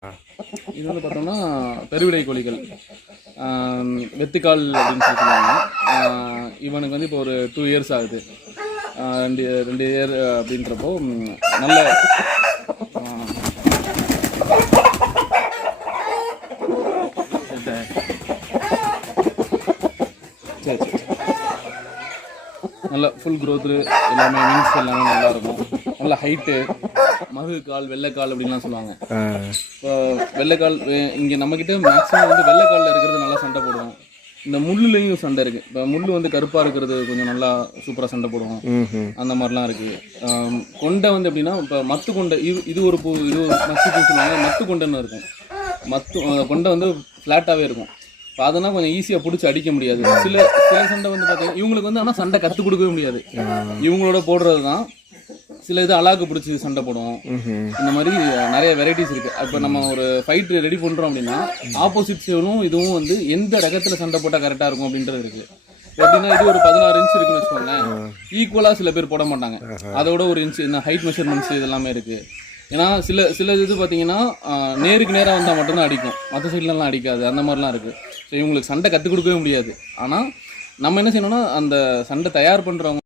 இது வந்து பார்த்தோம்னா பெருவிடை கோழிகள் வெத்துக்கால் அப்படின்னு சொல்லுவாங்க. இவனுக்கு வந்து இப்போ ஒரு 2 இயர்ஸ் ஆகுது. ரெண்டு இயர் அப்படின்றப்போ நல்ல சரி சரி நல்லா ஃபுல் க்ரோத்து எல்லாமே விங்ஸ் எல்லாமே நல்லா இருக்கும். நல்ல ஹைட்டு, மகுகால், வெள்ளைக்கால் அப்படின்லாம் சொல்லுவாங்க. இப்போ வெள்ளைக்கால் இங்கே நம்மக்கிட்ட மேக்ஸிமம் வந்து வெள்ளைக்காலில் இருக்கிறது நல்லா சண்டை போடுவோம். இந்த முள்ளுலேயும் சண்டை இருக்குது. இப்போ முள் வந்து கருப்பாக இருக்கிறது கொஞ்சம் நல்லா சூப்பராக சண்டை போடுவோம். அந்த மாதிரிலாம் இருக்குது. கொண்டை வந்து எப்படின்னா இப்போ மத்து கொண்டை, இது ஒரு மத்து பூ சொல்லுவாங்க. மத்து கொண்டைன்னு இருக்கும். கொண்டை வந்து ஃப்ளாட்டாகவே இருக்கும். இப்போ அதெல்லாம் கொஞ்சம் ஈஸியாக பிடிச்சி அடிக்க முடியாது. சில சண்டை வந்து பார்த்தீங்கன்னா இவங்களுக்கு வந்து ஆனால் சண்டை கற்றுக் கொடுக்கவே முடியாது. இவங்களோட போடுறது தான். சில இது அலாக்கு பிடிச்சி சண்டை போடுவோம். இந்த மாதிரி நிறைய வெரைட்டிஸ் இருக்குது. இப்போ நம்ம ஒரு ஃபைட் ரெடி பண்ணுறோம் அப்படின்னா ஆப்போசிட் சைடும் இதுவும் வந்து எந்த ரகத்தில் சண்டை போட்டால் கரெக்டாக இருக்கும் அப்படின்றது இருக்குது. எப்படின்னா இது ஒரு 16 இன்ச் இருக்குன்னு வச்சுக்கோங்களேன். ஈக்குவலாக சில பேர் போட மாட்டாங்க. அதோட ஒரு இன்ச் இந்த ஹைட் மெஷர்மெண்ட்ஸ் இதெல்லாமே இருக்குது. ஏன்னா சில இது பார்த்தீங்கன்னா நேருக்கு நேராக வந்தால் மட்டும்தான் அடிக்கும், மற்ற சைட்லலாம் அடிக்காது. அந்த மாதிரிலாம் இருக்குது. ஸோ இவங்களுக்கு சண்டை கற்றுக் கொடுக்கவே முடியாது. ஆனால் நம்ம என்ன செய்யணும்னா அந்த சண்டை தயார் பண்ணுறவங்க